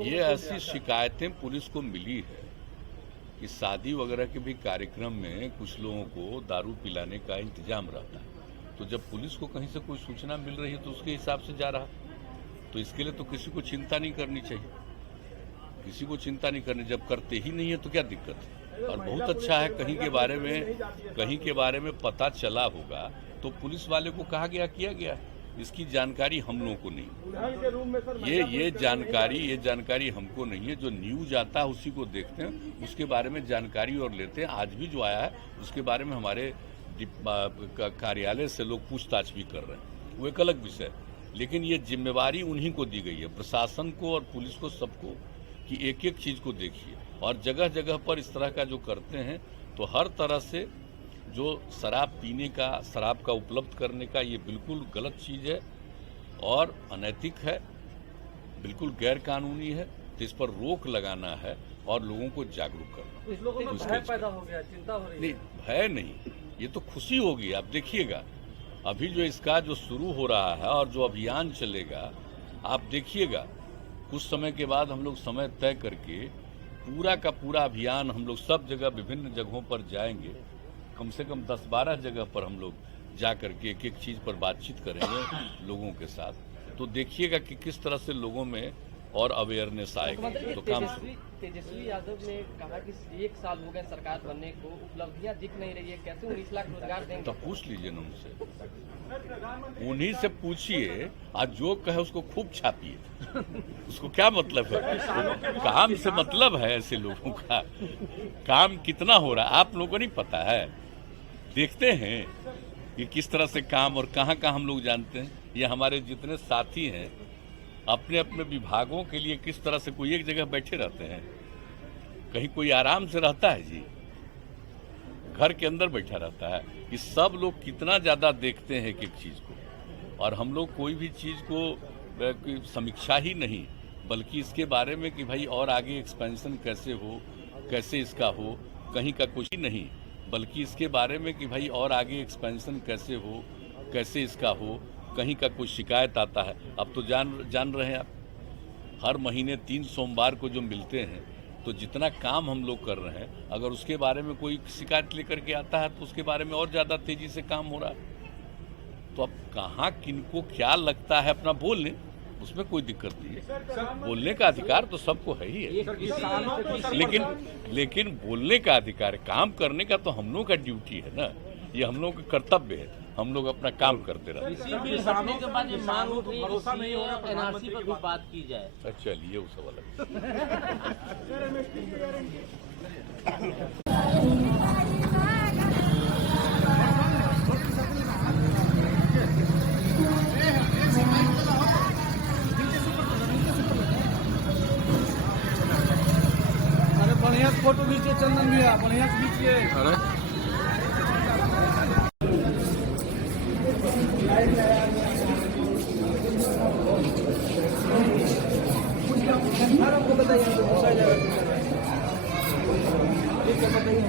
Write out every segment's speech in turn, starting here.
ये ऐसी शिकायतें पुलिस को मिली है कि शादी वगैरह के भी कार्यक्रम में कुछ लोगों को दारू पिलाने का इंतजाम रहता है। तो जब पुलिस को कहीं से कोई सूचना मिल रही है तो उसके हिसाब से जा रहा। तो इसके लिए तो किसी को चिंता नहीं करनी चाहिए, किसी को चिंता नहीं करनी। जब करते ही नहीं है तो क्या दिक्कत है। और बहुत अच्छा है, कहीं के बारे में पता चला होगा तो पुलिस वाले को कहा गया, किया गया। इसकी जानकारी हम लोगों को नहीं, ये जानकारी हमको नहीं है। जो न्यूज आता है उसी को देखते हैं, उसके बारे में जानकारी और लेते हैं। आज भी जो आया है उसके बारे में हमारे कार्यालय से लोग पूछताछ भी कर रहे हैं, वो एक अलग विषय। लेकिन ये जिम्मेवारी उन्हीं को दी गई है, प्रशासन को और पुलिस को, सबको, कि एक एक चीज को देखिए। और जगह जगह पर इस तरह का जो करते हैं तो हर तरह से जो शराब पीने का, शराब का उपलब्ध करने का, ये बिल्कुल गलत चीज़ है और अनैतिक है, बिल्कुल गैर कानूनी है। तो इस पर रोक लगाना है और लोगों को जागरूक करना। कुछ लोगों में भय पैदा हो गया, चिंता हो रही है। नहीं, भय नहीं, ये तो खुशी होगी। आप देखिएगा अभी जो इसका जो शुरू हो रहा है और जो अभियान चलेगा, आप देखिएगा कुछ समय के बाद हम लोग समय तय करके पूरा का पूरा अभियान हम लोग सब जगह विभिन्न जगहों पर जाएंगे। कम से कम 10-12 जगह पर हम लोग जा करके एक एक चीज़ पर बातचीत करेंगे लोगों के साथ। तो देखिएगा कि किस तरह से लोगों में और अवेयरनेस आएगी। तो काम तेजस्वी यादव ने कहा कि 1 साल हो गए सरकार बनने को, उपलब्धियां दिख नहीं रही है, कैसे 19 लाख रोजगार देंगे? तो पूछ लीजिए ना उनसे, उन्हीं से पूछिए। आज जो कहे उसको खूब छापिए, उसको क्या मतलब है। काम से मतलब है ऐसे लोगों का। काम कितना हो रहा है आप लोगों को नहीं पता है। देखते हैं कि किस तरह से काम और कहाँ कहाँ हम लोग जानते हैं। ये हमारे जितने साथी हैं अपने अपने विभागों के लिए किस तरह से कोई एक जगह बैठे रहते हैं, कहीं कोई आराम से रहता है जी, घर के अंदर बैठा रहता है। कि सब लोग कितना ज़्यादा देखते हैं एक एक चीज़ को। और हम लोग कोई भी चीज़ को समीक्षा ही नहीं, बल्कि इसके बारे में कि भाई और आगे एक्सपेंशन कैसे हो, कैसे इसका हो, कहीं का कुछ ही नहीं, बल्कि इसके बारे में कि भाई और आगे एक्सपेंशन कैसे हो, कैसे इसका हो, कहीं का कुछ शिकायत आता है। अब तो जान रहे हैं आप, हर महीने 3 सोमवार को जो मिलते हैं, तो जितना काम हम लोग कर रहे हैं, अगर उसके बारे में कोई शिकायत लेकर के आता है तो उसके बारे में और ज़्यादा तेज़ी से काम हो रहा है। तो अब कहाँ किनको क्या लगता है अपना बोल लें, उसमें कोई दिक्कत नहीं है। बोलने का अधिकार तो सबको है ही है, लेकिन बोलने का अधिकार, काम करने का तो हम लोगों का ड्यूटी है ना, ये हम लोगों का कर्तव्य है। हम लोग अपना काम करते रहते हैं। किसानों के बाद मांग उठ रही है, भरोसा नहीं हो रहा, एनआरसी पर भी बात की जाए। अच्छा, चलिए वो सब अलग। अरे बढ़िया फोटो खींचिए, चंदन भैया बढ़िया खींचिए। आपको बताइए, ठीक है, बताइए।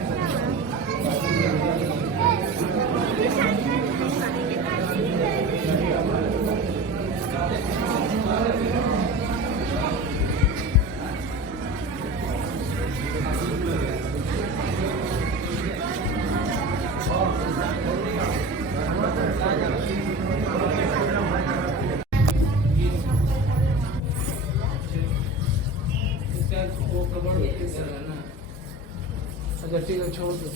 अच्छा ठीक है, छोड़ दो।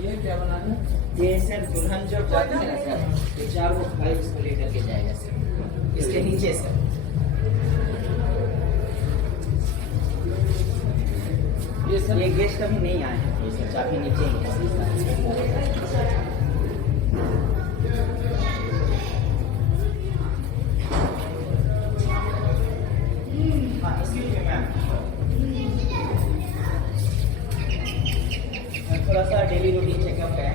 ये क्या बनाना है? ये सर दुल्हन जो जाती है ना सर, ये 4 वो भाई इसको लेकर के जाएगा सर, इसके नीचे सर। ये सर, ये गेस्ट अभी नहीं आए हैं, ये सर चाबी नीचे ही है। हाँ, इसीलिए मैम थोड़ा सा डेली रूटीन चेकअप है।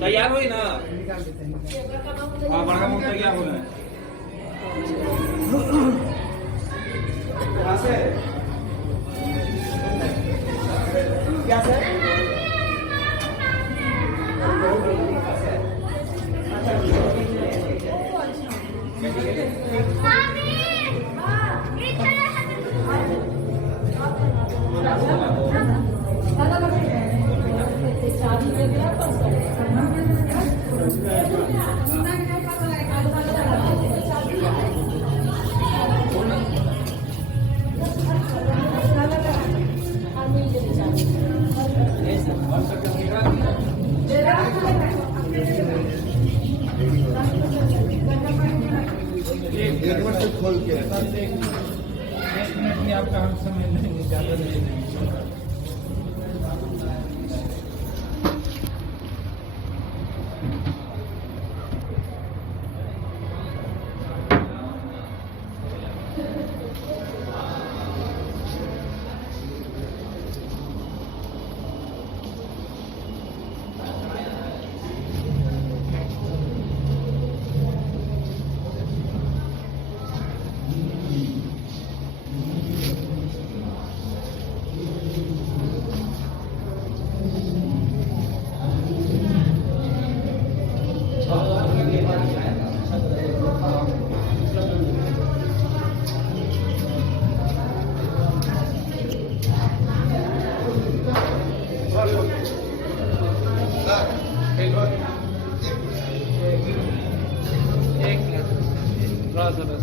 तैयार हुई ना? हाँ, बड़का मुंह तैयार हो रहा है। कहाँ से? क्या सर? एक मिनट से खोल के 1 मिनट में आपका हम समय नहीं ज्यादा नहीं।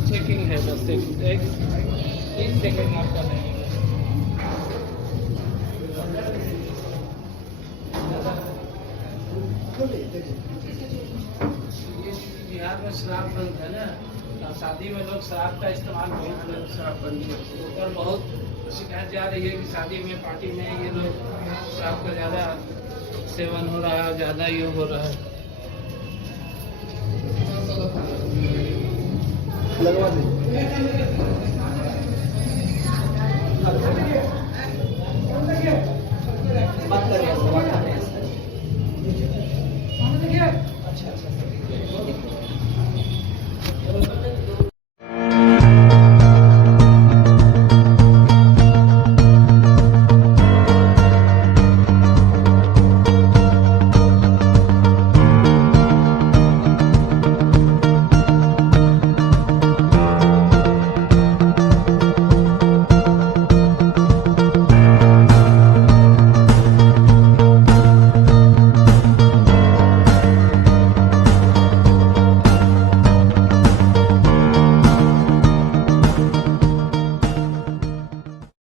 चेकिंग है बस एक सेकंड आपका नहीं। बिहार में शराब बंद है ना, शादी में लोग शराब का इस्तेमाल बहुत लोग शराब बंद है। ऊपर बहुत शिकायत जा रही है कि शादी में पार्टी में ये लोग शराब का ज़्यादा सेवन हो रहा है, ज़्यादा ये हो रहा है। लगवा दे।